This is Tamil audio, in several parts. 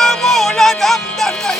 உலகம் தன்னை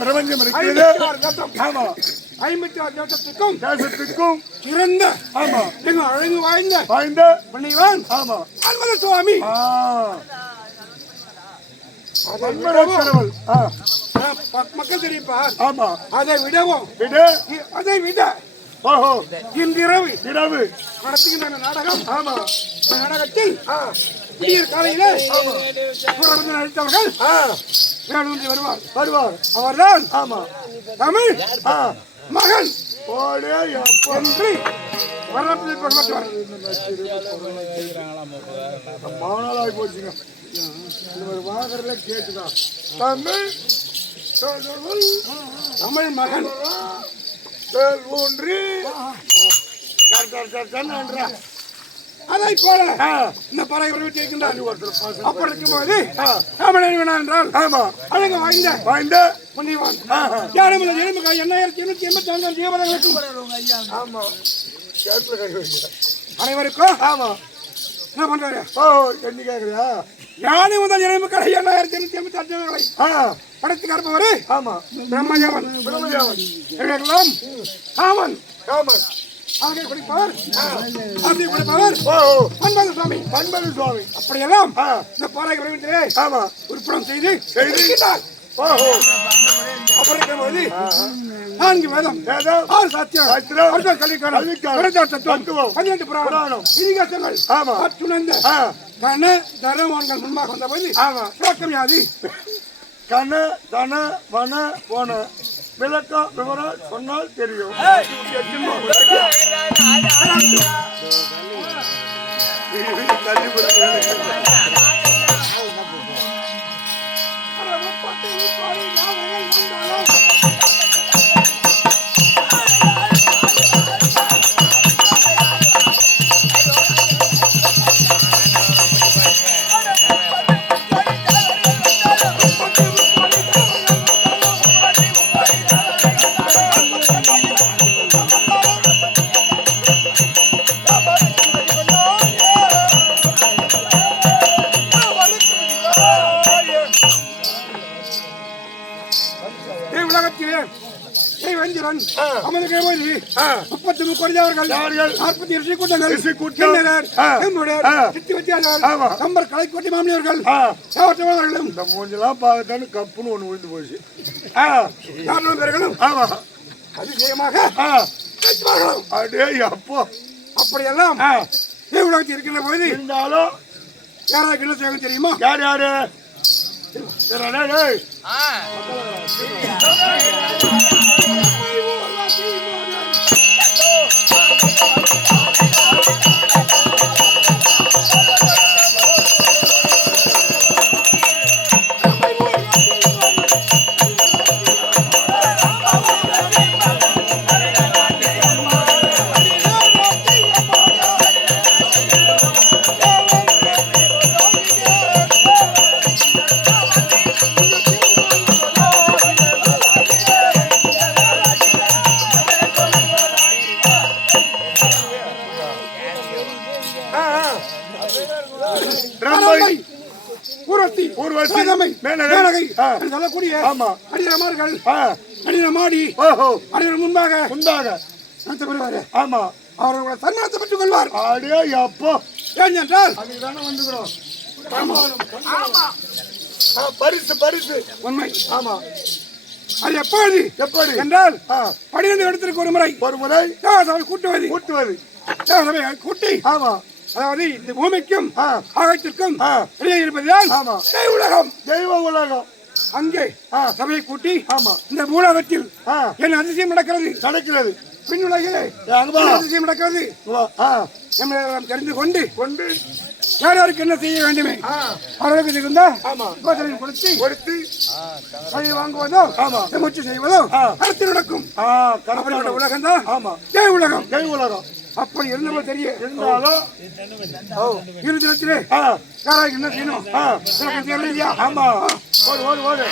பிரபஞ்சம் இருக்கிறது. தேசத்துக்கும் சிறந்த அழகு வாய்ந்த பணிவான் சுவாமி மக்கள் தெரிவிப்பார். அதை விடவும் அதை விட இன்றிரவு நடத்துகின்ற நாடகம். நாடகத்தில் விடியற் காலையிலே நடித்தவர்கள் வருவார். அவர்தான் தமிழ் மகன் என்று மாநாளாய் போச்சுங்க. கேட்டுதான் தமிழ் மகன் ஒன்று அதை போல இந்த பறவை இருக்கின்றார். அப்படி இருக்கும்போது என்றால் அழகு வாய்ந்த புண்ணியவான் அனைவருக்கும் என்ன பண்றாரு? என்ன கேக்குறியா? யானை முதல் எலும்புக்காக 8885 படைத்து கற்பவரு பிரம்மதேவன். காமன் அப்படியெல்லாம் இந்த பாறை உற்படம் செய்து நான்கு வேதம் 6 சாத்தியம் 12 புராணம் இதிகாசங்கள் துணந்த கன தரவான்கள் முன்பாக வந்தபோது விளக்கம் யாது? கன தன வன போன விளக்கம் விவரம் சொன்னால் தெரியும். உலகத்திலே வெஞ்சிரன் அமதுகை போய் 33 கொடியவர்கள் 40 ரிஷி கூட்டங்கள் சித்தி வித்தியாசர் கம்பர் கலைக்கோட்டி மாமனியர்கள் இந்த மூஞ்செல்லாம் பார்த்தாலும் கப்புன்னு ஒண்ணு விழுந்து போயிடுச்சு. பேர்களும் அதிசயமாக அடே அப்போ அப்படியெல்லாம் உலகத்தில் இருக்கின்ற போது இருந்தாலும் யாராருக்கு என்ன செய்ய தெரியுமா? யார் யாரு பரிசு பரிசு உண்மை. ஆமா, அது எப்போது எப்படி என்றால் 12 இடத்திற்கு ஒரு முறை கூட்டுவது கூட்டி. ஆமா, அதாவது இந்த பூமிக்கும் ஆகத்திற்கும் இடையே இருப்பதுதான் உலகம், தெய்வ உலகம். அங்கே சபையை கூட்டி இந்த பூலகத்தில் என்ன அதிசயம் நடக்கிறது பின்னுலகிலே அதிசயம் நடக்கிறது தெரிந்து கொண்டு யார் யாருக்கு என்ன செய்ய வேண்டுமே அவர்களுக்கு இருந்தா கொடுத்து அதை வாங்குவதோ முயற்சி செய்வதோ அடுத்து நடக்கும். உலகம் தான் ஜெய் உலகம், ஜெய் உலகம். அப்படி இருந்தவங்க தெரிய இருந்தாலும் இரு தினத்திலே யாராருக்கு என்ன செய்யணும் இல்லையா? ஆமா, ஓடு ஓடு ஓடு.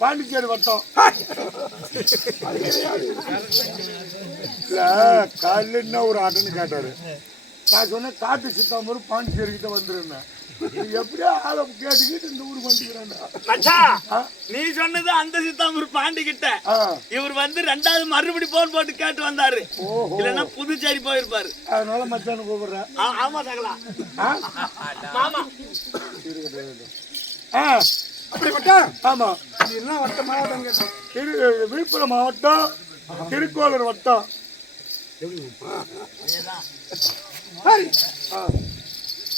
பாண்டிச்சேரி வட்டம் காலையில் ஒரு ஆட்டோன்னு கேட்டாரு. நான் சொன்னேன் காட்டு சித்தாமூர் பாண்டிச்சேரி கிட்ட வந்துருந்தேன். எப்படியா ஆள கேட்டுக்கிட்டு இந்த ஊருக்கு வந்துக்கிறேன். நீ சொன்னது அந்த சித்தாமூர் பாண்டி கிட்ட. இவர் வந்து 2வது மறுபடி போன் போட்டு கேட்டு வந்தாரு. இல்லன்னா புதுச்சேரி போயிருப்பாரு. அதனால மச்சான் கூப்பிடுறேன். ஆமா சகலா மாமா அப்படிப்பட்ட ஆமா என்ன வட்டம் மாவட்டம் கேட்டோம். விழுப்புரம் மாவட்டம், திருக்கோளூர் வட்டம்.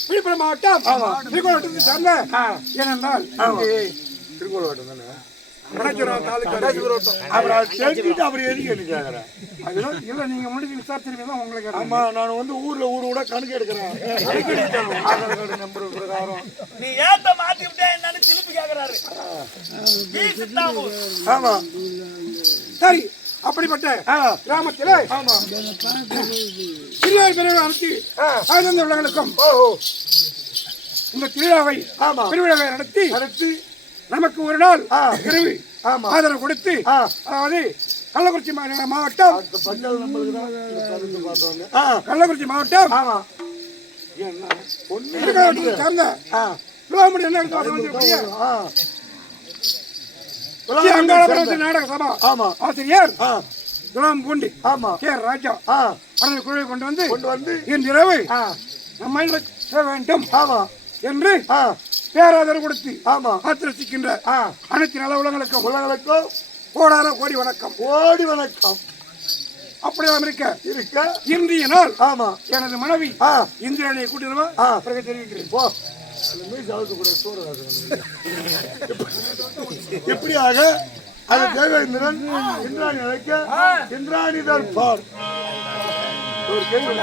விழுப்புரம் மாவட்டம் திருக்கோளூர் வட்டத்தை சார்ந்த ஏனென்றால் திருக்கோளூர் வட்டம் தானே. அப்புறம் தெரிஞ்சுட்டு அவர் எதுக்கு எனக்கு கேட்கறேன் அதெல்லாம் இல்ல நீங்க முடிஞ்சு விசாரிச்சிருக்கீங்க உங்களுக்கு ஆமா நான் வந்து ஊர்ல கூட கணக்கு எடுக்கிறேன் ஆதார் கார்டு நம்பர் பிரகாரம் நீ ஏத்த மாத்தி விட்டே என்னன்னு திருப்பி கேக்குறாரு ஆமா சரி அப்படிப்பட்ட கிராமத்திலே ஆமா திருவிழா நடத்தி ஆனந்த உள்ளவர்களுக்கும் இந்த திருவிழாவை திருவிழாவை நடத்தி நமக்கு ஒரு நாள் இரவு ஆதரவு கொடுத்து அதாவது கள்ளக்குறிச்சி மாவட்டம் கள்ளக்குறிச்சி மாவட்டம் சார்ந்த நாடக சபா ஆசிரியர் குலாம் பூண்டி கே ராஜா அவர்கள் குழுவை கொண்டு வந்து இன்று இரவு நம்ம வேண்டும் என்று பேராதரவு கொடுத்து ஆத்திரசிக்கின்ற அனைத்து நல உலகளுக்கும் கோடி வணக்கம் அப்படியெல்லாம் இருக்க இன்றைய நாள் எனது மனைவி இந்திராணியை கூட்டிடுவா பிறகு தெரிவிக்கிறேன் எப்படியாக அது தேவேந்திரன் இந்திராணி அழைக்க இந்திராணி தர்பார் ஒரு கேள்வி